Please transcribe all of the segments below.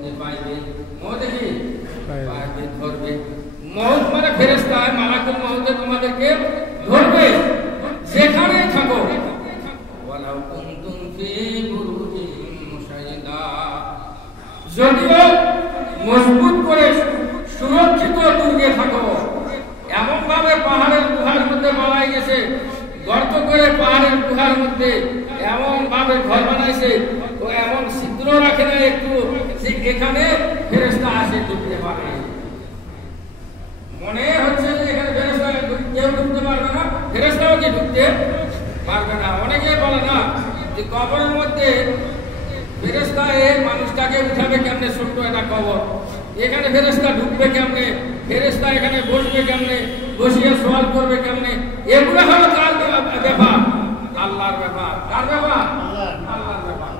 মৌতকে পাইবে, মৌত কি পাইবে, ধরবে। মৌত মানে ফেরেশতা, মালাকুল মৌত তোমাদেরকে ধরবে যেখানেই থাকো। ওয়ালাউ কুনতুম ফি বুরুজিন মুশাইদা, যদিও মজবুত করে সুরক্ষিত দুর্গে থাকো, এমন ভাবে পাহাড়ের গুহার মধ্যে বানাই গেছে, গর্ত করে পাহাড়ের গুহার মধ্যে এমন ভাবে ঘর বানাইছে, তো এমন ছিদ্র রাখে না একটু যে এখানে ফেরেশতা আসে ঢুকতে পারে। মনে হচ্ছে যে এখানে ফেরেশতা কেউ ঢুকতে পারবে না, ফেরেশতাও কি ঢুকতে পারবে না। অনেকে বলে না যে কবরের মধ্যে ফেরেশতা এই মানুষটাকে উঠাবে কেমনে, ছোট্ট একটা কবর, এখানে ফেরেশতা ঢুকবে কেমনে, ফেরেশতা এখানে বসবে কেমনে, বসিয়ে সওয়াল করবে কেমনে, এগুলো হলো কার ব্যাপার? আল্লাহর ব্যাপার। কার ব্যাপার? আল্লাহর ব্যাপার।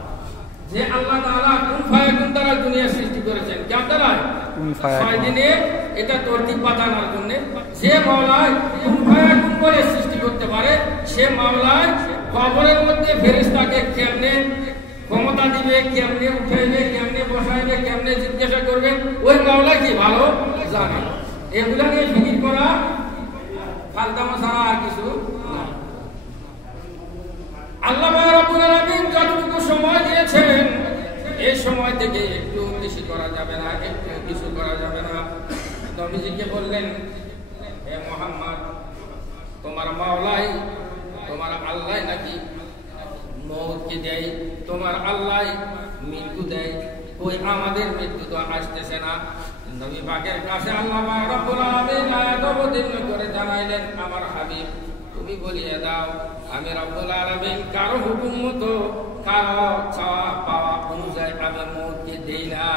যে আল্লাহ তাআলা কুন ফায়াকুন দ্বারা দুনিয়া সৃষ্টি করেছেন, কেমন দ্বারা? কুন ফায়াকুন। 6 দিনে এটা তরতিব বাঁধানোর জন্য যে মাওলায় কুন ফায়াকুন বলে সৃষ্টি করতে পারে, সে মাওলায় কবরের মধ্যে ফেরেশতাকে কেমনে ক্ষমতা দিবে, কেমনে উঠাইবে, কেমনে বসাইবে, কেমনে জিজ্ঞাসা করবে, ওই মাওলা কি ভালো জানে। এগুলা নিয়ে ফিকির করা ফালতামা ছাড়া আর কিছু না। আল্লাহ রাব্বুল আলামিন যতটুকু সময় দিয়েছেন, এই সময় থেকে একটু বেশি করা যাবে না, একটু কিছু করা যাবে না। নবীজিকে বললেন, হে মুহাম্মদ, তোমার মাওলাই, তোমার আল্লাহ নাকি মৌতকে দেয়, তোমার আল্লাহ মৃত্যু দেয়, ওই আমাদের মৃত্যু তো আসতেছে না। নবী পাকের কাছে আল্লাহ রাব্বুল আলামিন আয়াত অবতীর্ণ করে জানাইলেন, আমার হাবিব তুমি বলিয়ে দাও, আমি রাব্বুল আলামিন কারো হুকুম মতো, কারো চাওয়া পাওয়া অনুযায়ী আমি মৌতকে দেই না।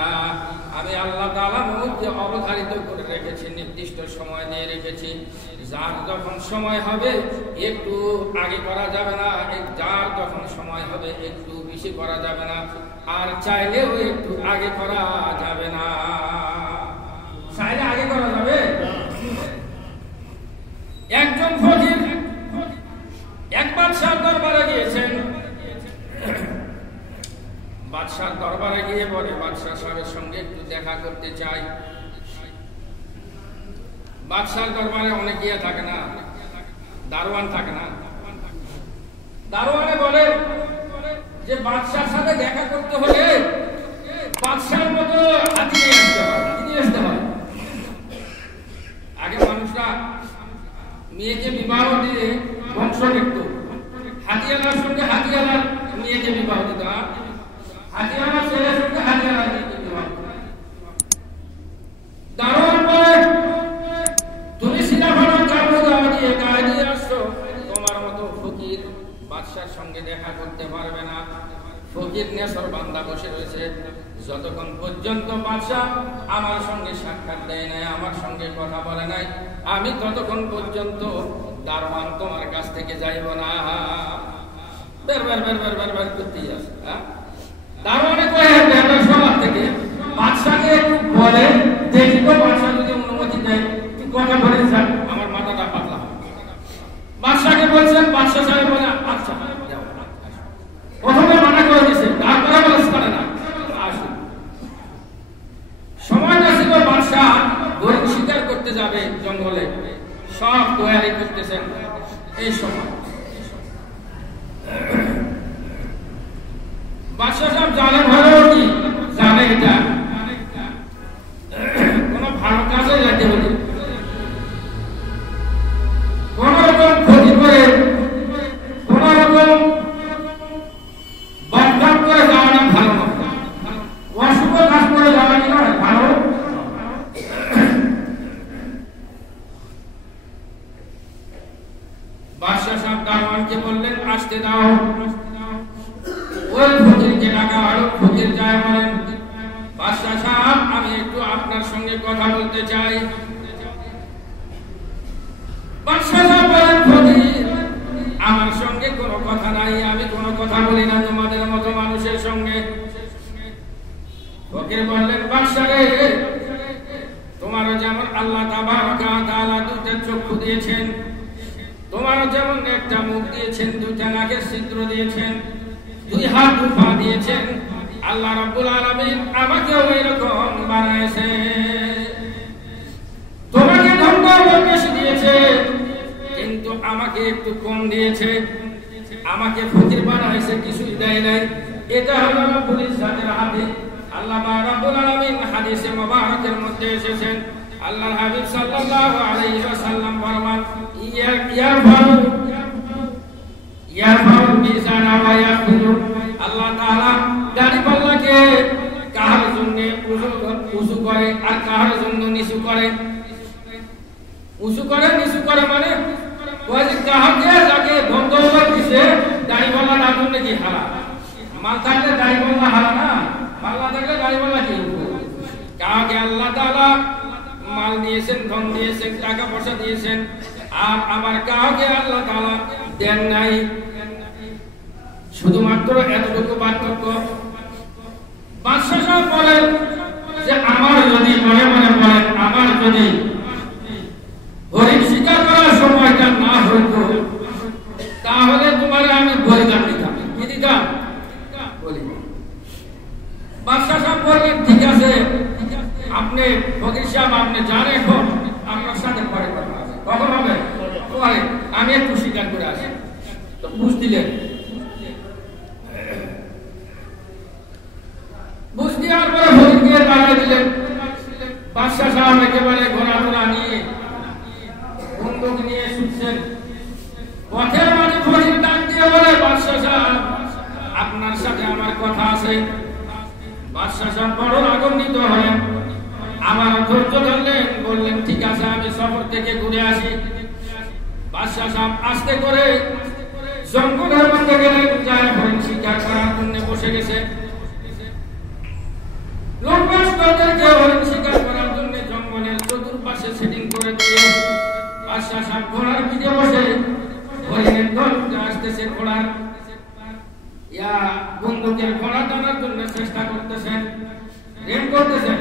আমি আল্লাহ তাআলা মৌতকে অবধারিত করে রেখেছি, নির্দিষ্ট সময় দিয়ে রেখেছি। যার যখন সময় হবে একটু আগে করা যাবে না, যার যখন সময় হবে একটু বেশি করা যাবে না, আর চাইলেও একটু আগে করা যাবে না। চাইলে আগে করা যাবে? একজন ফকির এক বাদশার দরবারে গিয়েছেন। বাদশার দরবারে গিয়ে বলে, বাদশাহ সাহেবের সঙ্গে একটু দেখা করতে চাই। বাদশার দরবারে অনেক ইয়ে থাকে না, দারোয়ান থাকে না। দারোয়ানে বলে যে বাদশার সাথে দেখা করতে হলে বাদশার মতো হাতি নিয়ে আসতে হয়, নিয়ে আসতে হয়। আগে মানুষরা মেয়েকে বিবাহ দিয়ে বংশ দেখত, হাতিয়ালার সঙ্গে হাতিয়ালার মেয়েকে বিবাহ দিত, হাতিয়ালার ছেলের সঙ্গে হাতিয়ালার মেয়েকে বিবাহ দিত। দারোয়ান বলে, তুমি সিনাফানা কাপড় দাওয়া দিয়ে গায়ে দিয়ে আসছো, তোমার মতো ফকির বাদশার সঙ্গে দেখা করতে পারবে না। ফকির নেশর বান্দা বসে রয়েছে, যতক্ষণ পর্যন্ত বাদশাহ আমার সঙ্গে সাক্ষাৎ দেয় নাই, আমার সঙ্গে কথা বলে নাই, আমি ততক্ষণ পর্যন্ত দারোয়ান তোমার কাছ থেকে যাইব না। বের বের বের বের বের বের করতেই আছে। দারোয়ানে কয়ে সবার থেকে বাদশাকে একটু বলে দেখি তো, বাদশাহ যদি অনুমতি দেয় তুই কথা বলে যান, আমার মাথাটা পাতলা। বাদশাকে বলছেন, বাদশাহ সাহেব বলে আচ্ছা, প্রথমে মানা করে দিয়েছে, তারপরে বলে পারে না, আসুন। সময়টা ছিল বাদশাহ হরিণ শিকার করতে যাবে জঙ্গলে, সব তৈরি করতেছেন। এই সময় বাদশাহ সাহেব জানে, ভালো কি জানে, এটা কোন ভালো কাজে যেতে হলে কোন রকম ক্ষতি করে, কোন রকম বদনাম করে যাওয়াটা ভালো নয়, অশুভ কাজ করে যাওয়াটা নয় ভালো। বাদশাহ সাহেব দারোয়ানকে বললেন, আসতে দাও। ওই ফকিরকে ডাকা হলো, ফকির যায় বলেন, বাদশাহ সাহেব আমি একটু আপনার সঙ্গে কথা বলতে চাই। বাদশাহ সাহেব বলেন, ফকির আমার সঙ্গে কোনো কথা নাই, আমি কোনো কথা বলি না তোমাদের মতো মানুষের সঙ্গে। ফকির বললেন, বাদশাহ রে, তোমারও যেমন আল্লাহ তাবারকা তাআলা দুইটা চক্ষু দিয়েছেন, তোমারও যেমন একটা মুখ দিয়েছেন, দুইটা নাকের ছিদ্র দিয়েছেন, দুই হাত দুই পা দিয়েছেন, আল্লাহ রাব্বুল আলামিন আমাকেও এরকম বানাইছে। তোমাকে ধন্য বেশি দিয়েছে, কিন্তু আমাকে একটু কম দিয়েছে। আমাকে ফকির বানাইছে, কিছুই দেয় নাই। এটা হলো রব্বুল ইজ্জাতের হাদিস। আল্লামা রাব্বুল আলামিন হাদিসে মুবারাকের মধ্যে এসেছেন, আল্লাহর হাবিব সাল্লাল্লাহু আলাইহি ওয়াসাল্লাম ফরমান, ইয়ারফাউ মিজানা ওয়া ইয়াখুদু। আল্লাহ তাআলা দাড়িপাল্লাকে কাহার জন্য উঁচু করে আর কাহার জন্য নিচু করে। উঁচু করে নিচু করে মানে ওই যে কাহাকে যাকে বন্ধ দিছে দাড়িপাল্লা তার জন্য কি হারা? মাল থাকলে দাড়িপাল্লা হারা না, মাল না থাকলে দাড়িপাল্লা কি? কাহাকে আল্লাহ তাআলা মাল দিয়েছেন, ধন দিয়েছেন, টাকা পয়সা দিয়েছেন, আর আমার কাউকে আল্লাহ তাআলা দেন নাই। শুধুমাত্র এতটুকু পার্থক্য। বাদশা সাহেব বলেন যে আমার যদি মনে মনে বলেন, আমার যদি হরিণ শিকার করার সময়টা না হইতো তাহলে তোমার আমি বলিদান দিতাম। কি দিতাম? বাদশা সাহেব বললেন ঠিক আছে, আপনি ফকির সাহেব আপনি যান, এখন আপনার সাথে পরে কথা আছে। কখন হবে? পরে, আমি একটু স্বীকার করে আসি। তো বুঝ দিলেন, বুঝ দেওয়ার পরে ফকির গিয়ে দাঁড়িয়ে দিলেন। বাদশা সাহেব একেবারে ঘোড়া ঘোড়া নিয়ে বন্দুক নিয়ে ছুটছেন। পথের মাঝে ফকির ডাক দিয়ে বলে, বাদশা সাহেব আপনার সাথে আমার কথা আছে। বাদশা সাহেব বড় আনন্দিত হলেন, আমার ধৈর্য ধরলেন, বললেন ঠিক আছে আমি সফর থেকে ঘুরে আসি। বাদশা সাহেব আস্তে করে জঙ্গলের মধ্যে গেলেন, যায় হরিণ শিকার করার জন্য বসে গেছে। লোকবাসীদেরকে হরিণ শিকার করার জন্য জঙ্গলের চতুর্পাশে সেটিং করে দিয়ে বাদশা সাহেব ঘোড়ার পিঠে বসে হরিণের দল আসতেছে। ঘোড়ার বন্দুকের ঘোড়া টানার জন্য চেষ্টা করতেছেন, রেম করতেছেন।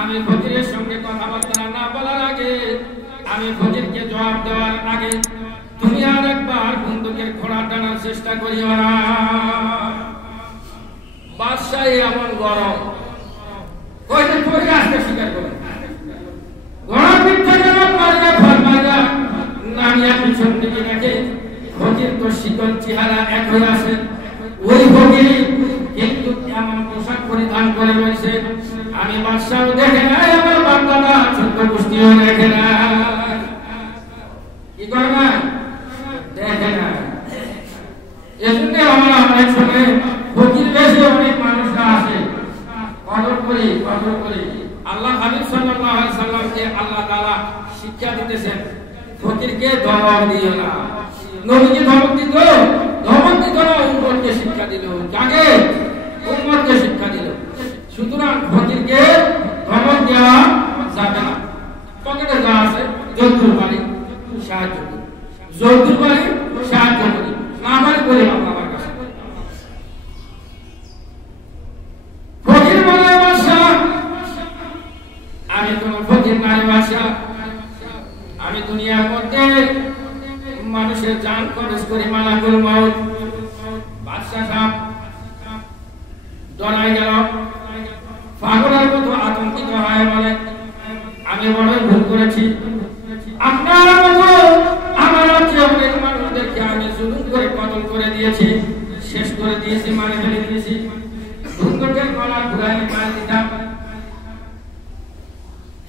আমি ফকিরের সঙ্গে কথাবার্তা না বলার আগে, আমি ফকিরকে জবাব দেওয়ার আগে তুমি আর একবার বন্দুকের ঘোড়া টানার চেষ্টা করিও না। বাদশাহ এমন গরম, কয়টা পরে আসতে স্বীকার করে ঘোড়া পিঠে গেল, মারগা ফল মারগা নামিয়া পিছন দিকে দেখে ফকির তো শীতল চেহারা এক হয়ে আছে। ওই ফকির কিন্তু এমন পোশাক পরিধান করে রয়েছে, আমি বাদশাহ দেখে নাই, আমার বান্দারা ছোট্ট গোষ্ঠীও দেখে না। কি করে না? দেখে না। এজন্য আমরা অনেক সময় ফকির বেশি অনেক মানুষরা আছে, কদর করি কদর করি। আল্লাহ হাবিব সাল্লাল্লাহু আলাইহি সাল্লামকে আল্লাহ তাআলা শিক্ষা দিতেছেন, ফকিরকে ধমক দিও না। নবীকে ধমক দিত, ধমক দিত না, উম্মতকে শিক্ষা দিল। কাকে? উম্মতকে শিক্ষা দিল। সুতরাং ফকিরকে ধমক দেওয়া যাবে না। পকেটে যা আছে যৌতুর বাড়ি সাহায্য করি, যৌতুর বাড়ি সাহায্য করি, না বাড়ি বলে আমার কাছে। ফকির বলে বাদশা, আমি কোন ফকির নাই বাদশা, আমি দুনিয়ার মধ্যে মানুষের জান খরচ করি, মালাকুল মউত। বাদশা সাহেব ডরাই গেল, পাগলের মতো আতঙ্কিত হয়ে বলে, আমি বড়ই ভুল করেছি। আপনার মতো আমার অনেক মানুষদেরকে আমি জুলুম করে কতল করে দিয়েছি, শেষ করে দিয়েছি, মারে ফেলে দিয়েছি। বন্দুকের গলা ঘুরাই মার দিতাম।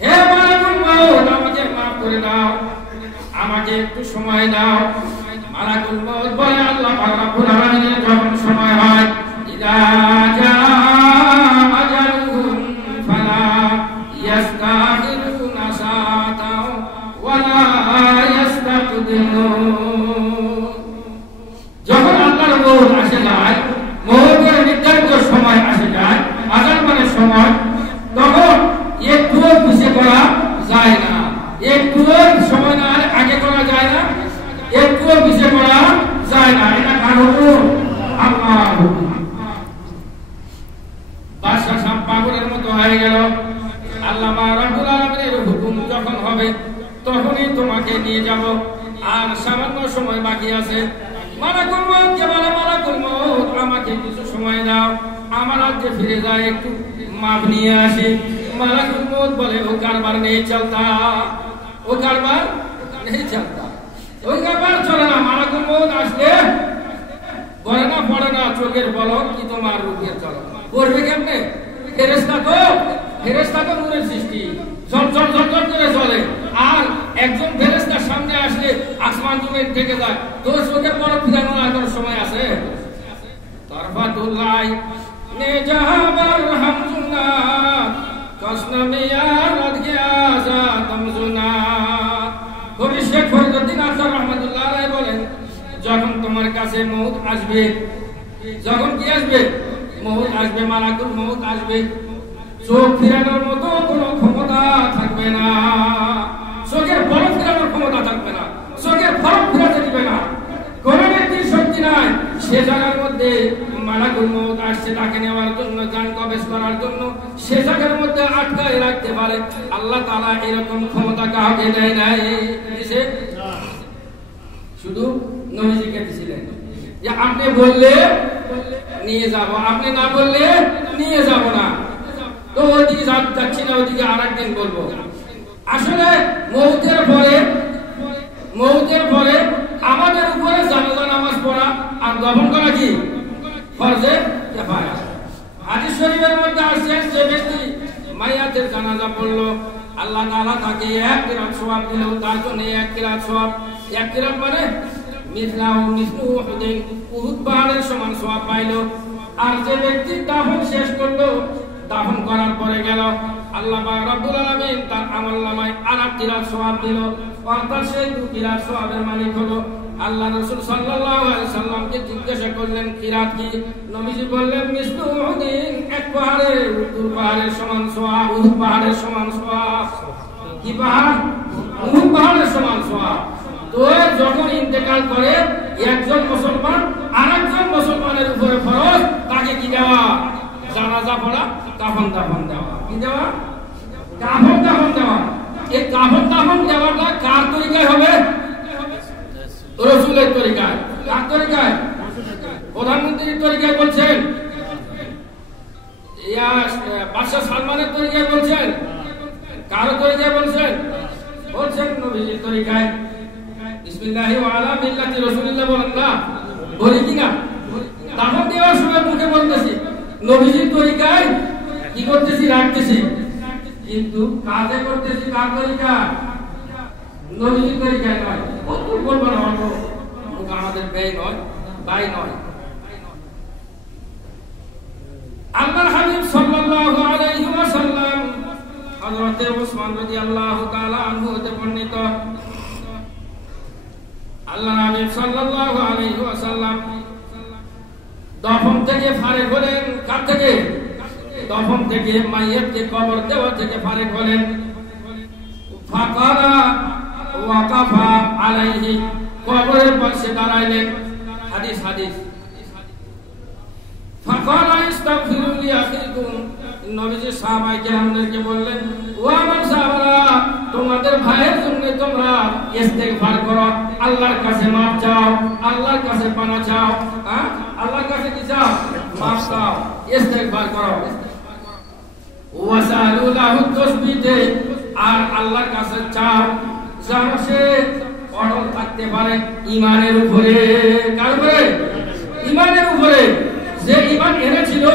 হে মালাকুল মউত, আমাকে মাফ করে দাও, আমাকে একটু সময় দাও। মালাকুল মউত বলে, আল্লাহ রাব্বুল আলামিনের যখন সময় হয়, ইদা জা আজালুহুম ফালা ইস্তাখিরুনা সাআতাও ওয়ালা ইস্তাকদিমুন। যখন আল্লাহর মউত আসে যায়, মউতের নির্ধারিত সময় আসে যায়, আজান মানে সময়, তখন একটুও পিছিয়ে করা যায় না, একটুও সময় না আগে করা যায় না, একটুও পিছিয়ে করা যায় না। এটা কার হুকুম? আল্লাহর হুকুম। বাদশা সাহেব পাগলের মতো হয়ে গেল। আল্লাহ রাব্বুল আলামিনের হুকুম যখন হবে তখনই তোমাকে নিয়ে যাব, আর সামান্য সময় বাকি আছে। মালাকুল মউত কে বলে, মালাকুল মউত আমাকে কিছু সময় দাও, আমার রাজ্যে ফিরে যায়, একটু মাপ নিয়ে আসি। মালাকুল মউত বলে ও কারবার নেই চলতা, ও কারবার নেই চলতা, ওই কারবার চলে না। মালাকুল মউত আসলে বলে না, পড়ে না, চোখের পলক কি তোমার রূপে চলো, করবে কেমনে? ফেরেশতা তো নূরের সৃষ্টি, ঝলঝল ঝলঝল করে চলে। আর একজন ফেরেশতার সামনে আসলে আসমান জমিন থেকে যায়, তোর চোখের পলক ফিরানোর আর সময় আছে? তারফাতুল্লাহ নে জাহাবার হামজুনা কসনামিয়া রাদকে আজা তামজুনা। কবি শেখ ফরিদউদ্দিন আজহার রাহমাতুল্লাহ আলাইহি বলেন, যখন তোমার কাছে মউত আসবে, যখন কি আসবে? মউত আসবে, মালাকুল মউত আসবে, চোখ ফিরানোর মতো কোনো ক্ষমতা থাকবে না, চোখের পলক ফিরানোর ক্ষমতা থাকবে না, চোখের পলক ফিরাতে দিবে না, কোন ব্যক্তির শক্তি নাই। সে জায়গার মধ্যে মালাকুল মউত আসছে তাকে নেওয়ার জন্য, জান কবজ করার জন্য, সে জায়গার মধ্যে আটকায় রাখতে পারে আল্লাহ তাআলা এরকম ক্ষমতা কাউকে দেয় নাই। শুধু নবীজিকে দিয়েছিলেন যে আপনি বললে নিয়ে যাব, আপনি না বললে নিয়ে যাব না। তো ওইদিকে যাচ্ছি না, ওইদিকে আরেকদিন বলবো। আসলে মউতের পরে আমাদের উপরে জানাজা নামাজ পড়া আর দফন করা কি ফরজে কিফায়া। হাদিস শরীফের মধ্যে আসছে, যে ব্যক্তি মাইয়াতের জানাজা পড়লো, আল্লাহ তাআলা তাকে 1 কিরাত সওয়াব দিল, তার জন্য 1 কিরাত সওয়াব। 1 কিরাত মানে মিসলু উহুদিন, উহুদ পাহাড়ের সমান সওয়াব পাইলো। আর যে ব্যক্তি দাফন শেষ করলো, দাফন করার পরে গেল, আল্লাহ পাক রব্বুল আলামিন তার আমলনামায় আর 1 কিরাত সওয়াব দিল, অর্থাৎ সে 2 কিরাত সওয়াবের মালিক হলো। আল্লাহ রাসূল সাল্লাল্লাহু আলাইহি সাল্লামকে জিজ্ঞাসা করলেন কিরাত কি? নবীজি বললেন মিসলু উহুদিন, এক পাহাড়ের, উহুদ পাহাড়ের সমান সওয়াব, উহুদ পাহাড়ের সমান সওয়াব। কি পাহাড়? উহুদ পাহাড়ের সমান সওয়াব। তো যখন ইন্তেকাল করে একজন মুসলমান আরেকজন মুসলমানের উপরে ফরজ তাকে কি দেওয়া? জানাজা পড়া, কাফন দাফন দেওয়া। কি দেওয়া? কাফন দাফন দেওয়া। এই কাফন দাফন দেওয়াটা কার তরিকায় হবে? রাসূলের তরিকায়। কার তরিকায়? প্রধানমন্ত্রীর তরিকায় বলছেন, ইয়া বাদশা সালমানের তরিকায় বলছেন, কার তরিকায় বলছেন? বলছেন নবীজির তরিকায়। বিসমিল্লাহি ওয়া আলা মিল্লাতি রাসূলিল্লাহ বলেন না, বলি কিনা? দাফন দেওয়ার সময় মুখে বলতেছি নবীজির তরিকায়, কি করতেছি? রাখতেছি, কিন্তু কাজে করতেছি কার তরিকা? নবীজির তরিকায় নয়। কত বলবো না, আমাদের ব্যয় নয়, ব্যয় নয়। আল্লাহর হাবিব সাল্লাল্লাহু আলাইহি ওয়াসাল্লাম হযরত উসমান রাদিয়াল্লাহু তাআলা আনহু হতে বর্ণিত, আল্লাহর হাবিব সাল্লাল্লাহু আলাইহি ওয়াসাল্লাম দফন থেকে ফারেক হলেন। কার থেকে? দফন থেকে, মাইয়াতকে কবর দেওয়া থেকে ফারেক হলেন। ফাকারা ওয়াকাফা আলাইহি, কবরের পাশে দাঁড়াইলেন। হাদিস ফাকারা ইস্তাগফিরু লি আখিকুম, নবীজি সাহাবায়ে কেরামদেরকে বললেন, ও আমার সাহাবারা, তোমাদের ভাইয়ের জন্য তোমরা ইস্তেগফার করো, আল্লাহর কাছে মাফ চাও, আল্লাহর কাছে পানা চাও। আল্লাহর কাছে কি চাও? মাফ চাও, ইস্তেগফার করো। ওয়াসালু লাহু তাসবিতে, আর আল্লাহর কাছে চাও যেন সে অটল থাকতে পারে ঈমানের উপরে। কার উপরে? ঈমানের উপরে। যে ঈমান এনেছিল,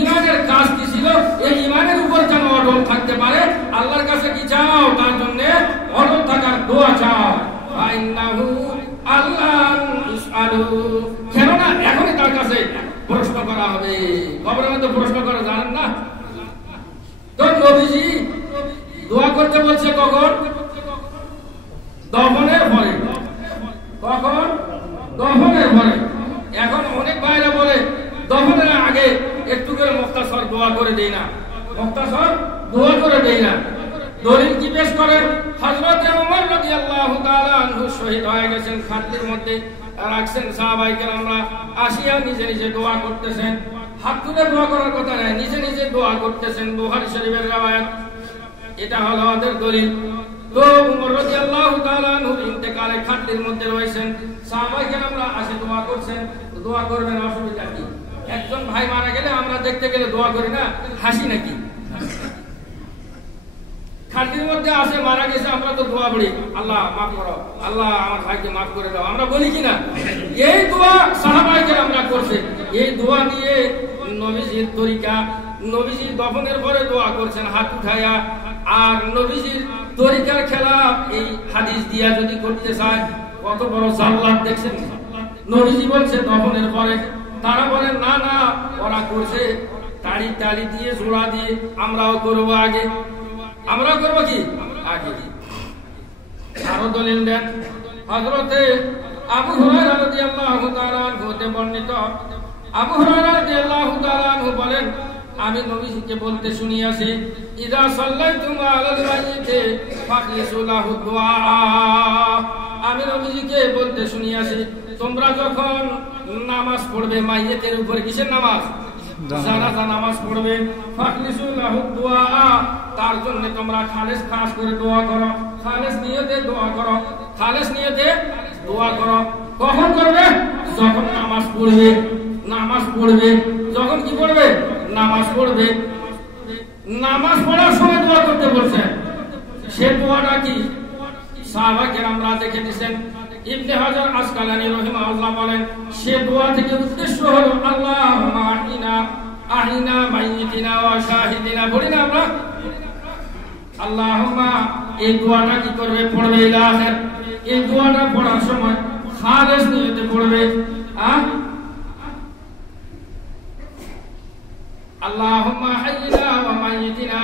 ঈমানের কাজ কি ছিল, এই ঈমানের উপর যেন অটল থাকতে পারে। আল্লাহর কাছে কি চাও? তার জন্য অটল থাকার দোয়া চাও। ফাইন্নাহু আল্লাহ ইসআলু, কেননা এখনই তার কাছে প্রশ্ন করা হবে। কবরের মধ্যে প্রশ্ন করা জানেন না? তো নবীজি দোয়া করতে বলছে কখন? দফনের পরে। কখন? দফনের পরে। এখন অনেক ভাইরা বলে দফনের আগে একটু করে মুখতাসর দোয়া করে দেই না, মুখতাসর দোয়া করে দেই না। দলিল কি পেশ করেন? হযরত ওমর রাদিয়াল্লাহু তাআলা আনহু শহীদ হয়ে গেছেন, খাদ্যের মধ্যে রাখছেন, সাহাবায়ে কেরামরা আসিয়া নিজে নিজে দোয়া করতেছেন। হাত তুলে দোয়া করার কথা নয়, নিজে নিজে দোয়া করতেছেন। বুখারী শরীফের রওয়ায়াত, এটা হলো ওদের দলিল। তো উমর রাদিয়াল্লাহু তাআলা আনহু ইন্তেকালের খাটলির মধ্যে রয়েছেন, সাহাবায়ে কেরামরা আসে দোয়া করছেন। দোয়া করবেন, অসুবিধা কি? একজন ভাই মারা গেলে আমরা দেখতে গেলে দোয়া করি না, হাসি নাকি? খাটলির মধ্যে আসে মারা গেছে, আমরা তো দোয়া পড়ি, আল্লাহ মাফ করো, আল্লাহ আমার ভাইকে মাফ করে দাও, আমরা বলি কিনা? এই দোয়া সাহাবায়ে কেরামরা করছে। এই দোয়া নিয়ে নবীজির তরিকা, নবীজি দফনের পরে দোয়া করছেন হাত উঠায়া। আর নবীজির তরিকার খেলাফ এই হাদিস দিয়া যদি করতে চায়, কত বড় জাল্লাত দেখছেন। নবীজি বলছে দফনের পরে, তারা বলেন না না, ওরা করছে তালি তালি দিয়ে জোড়া দিয়ে, আমরাও করবো আগে। আমরা করবো কি আগে? আরো দলিল দেন। হযরতে আবু হুরায়রা রাদিয়াল্লাহু তাআলা হতে বর্ণিত, আবু হুরায়রা রাদিয়াল্লাহু তাআলা বলেন, আমি নবীজিকে বলতে শুনিয়াছি, ইযা সাল্লাইতুম আলাল মাইয়িতি ফাখলিসু লাহু দুআ। আমি নবীজিকে বলতে শুনিয়াছি, তোমরা যখন নামাজ পড়বে মাইয়িতের উপরে, কিসের নামাজ? জানাজা নামাজ পড়বে, ফাখলিসু লাহু দুআ, তার জন্য তোমরা খাস করে দোয়া করো, খালেস নিয়তে দোয়া করো, খালেস নিয়তে দোয়া করো। কখন করবে? যখন নামাজ পড়বে। নামাজ পড়বে যখন কি করবে? নামাজ পড়বে। নামাজ পড়ার সময় দোয়া করতে বলছে। সে দোয়াটা কি? সাহাবায়ে কেরামরা দেখে দিয়েছেন। ইবনে হাজার আসকালানী রাহিমাহুল্লাহ বলেন, সে দোয়া থেকে উদ্দেশ্য হলো আল্লাহুম্মা আহিনা মাইয়িতিনা ওয়া শাহিদিনা, বলি না আমরা আল্লাহুম্মা। এই দোয়াটা কি করবে? পড়বে ইলা আখির। এই দোয়াটা পড়ার সময় খালেস নিয়তে পড়বে। আল্লাহুম্মা হাইয়িনা ওয়া মাইয়িতিনা,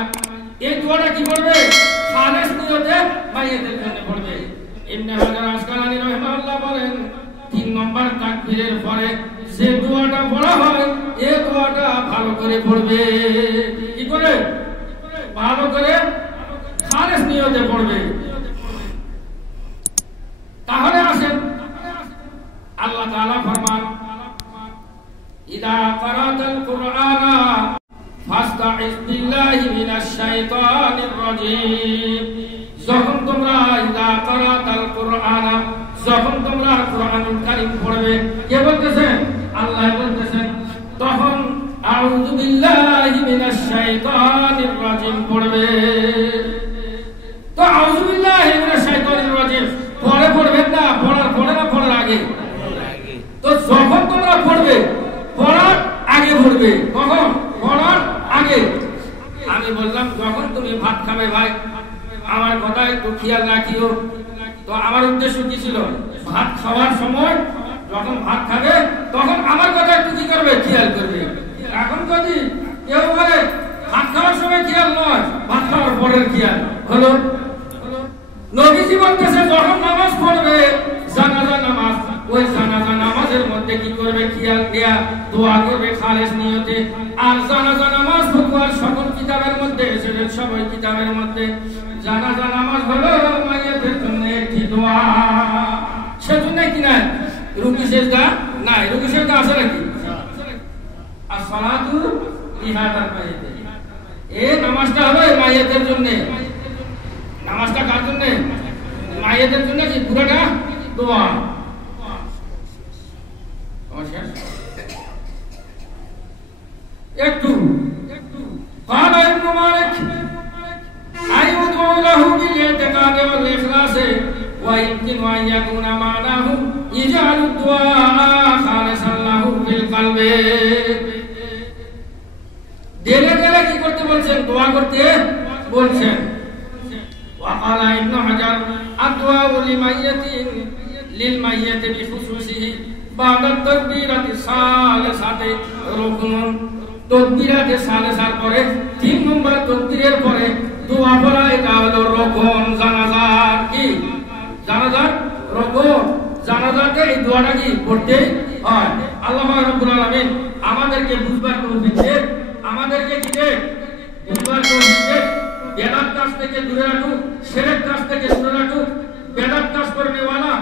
এই দোয়াটা কি করবে? খালেস নিয়তে মাইয়িতের জন্য পড়বে। ইবনে হাজার আসকালানী রাহিমাহুল্লাহ বলেন, 3 নম্বর তাকবীরের পরে যে দোয়াটা পড়া হয়, এই দোয়াটা ভালো করে পড়বে। কি করে? ভালো করে খালেস নিয়তে পড়বে। তাহলে আসেন, আল্লাহ তাআলা ফরমান, ইযা ক্বারাতাল কুরআনা ফাস্তাইজ বিল্লাহি মিনাশ শাইতানির রাজীম। যখন তোমরা ইযা ক্বারাতাল কুরআনা, যখন তোমরা কুরআনুল কারীম পড়বে, কে বলতেছেন? আল্লাহ বলতেছেন, তখন আউযু বিল্লাহি মিনাশ শাইতানির রাজীম পড়বে। তো আউযু বিল্লাহি মিনাশ শাইতানির রাজীম পরে পড়বেন না, পড়ার পরে না পড়ার আগে? তো যখন তোমরা পড়বে, পড়ার আগে পড়বে। কখন? পড়ার আগে। আমি বললাম যখন তুমি ভাত খাবে ভাই, আমার কথা একটু খেয়াল রাখিও। তো আমার উদ্দেশ্য কি ছিল? ভাত খাওয়ার সময় যখন ভাত খাবে, তখন আমার কথা একটু কি করবে? খেয়াল করবে। এখন যদি কেউ বলে ভাত খাওয়ার সময় খেয়াল নয়, ভাত খাওয়ার পরের খেয়াল হলো। নবীজি বলতেছে যখন নামাজ পড়বে, জানাজা নামাজ, ওই জানাজা নামাজের মধ্যে কি করবে? খেয়াল দেয়া দোয়া করবে খালেস নিয়তে। আর জানাজা নামাজ ফকওয়ার সকল কিতাবের মধ্যে এসেছে, সবাই কিতাবের মধ্যে জানাজা নামাজ হলো মাইয়িতের জন্য একটি দোয়া। সেজন্য কি নাই রুকু সিজদা নাই, রুকু সিজদা আছে নাকি? আসসালাতু লিহাদাল মাইয়িত, এই নামাজটা হলো মাইয়িতের জন্য। নামাজটা কার জন্য? মাইয়িতের জন্য। কি পুরোটা দোয়া। একটু قال ابن مالك أيدعو له بالاعتقاد والإخلاص ويمكن أن يكون معناه يجعل الدعاء خالصا له في القلب। দিলে দিলে কি করতে বলছেন? দোয়া করতে বলছেন। وقال ابن حجر الدعاء للميت بخصوصه بعد التكبيرة الثالثة ركن। তাকবীরাতে সালেসার পরে 3 নম্বর তাকবীরের পরে দোয়া পড়া, এটা হলো রকন। জানাজার কি? জানাজার রকন। জানাজাতে এই দোয়াটা কি করতে হয়? আল্লাহ রাব্বুল আলামিন আমাদেরকে বুঝবার তৌফিক দেন, আমাদেরকে কি দেন? বুঝবার তৌফিক দেন। বেদাত কাজ থেকে দূরে রাখুক, শিরক কাজ থেকে দূরে রাখুক। বেদাত কাজ করনেওয়ালা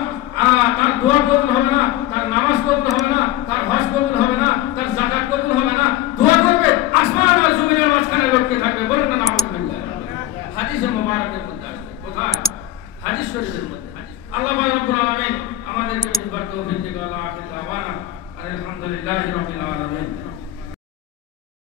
তার দোয়া কবুল হবে না, তার নামাজ কবুল হবে না, তার হজ কবুল হবে না, তার যাকাত কবুল হবে না। দোয়া করবে, আসমান আর জমিনের মাঝখানে লটকে থাকবে। বলেন না নাউযুবিল্লাহ। হাদিসে মুবারকের মধ্যে আছে। কোথায়? হাদিস শরীফের মধ্যে। আল্লাহ পাক রব্বুল আলামিন আমাদেরকে বুঝবার তৌফিক দিক। আল্লাহ আখির দাওয়ানা আলহামদুলিল্লাহি রাব্বিল আলামিন।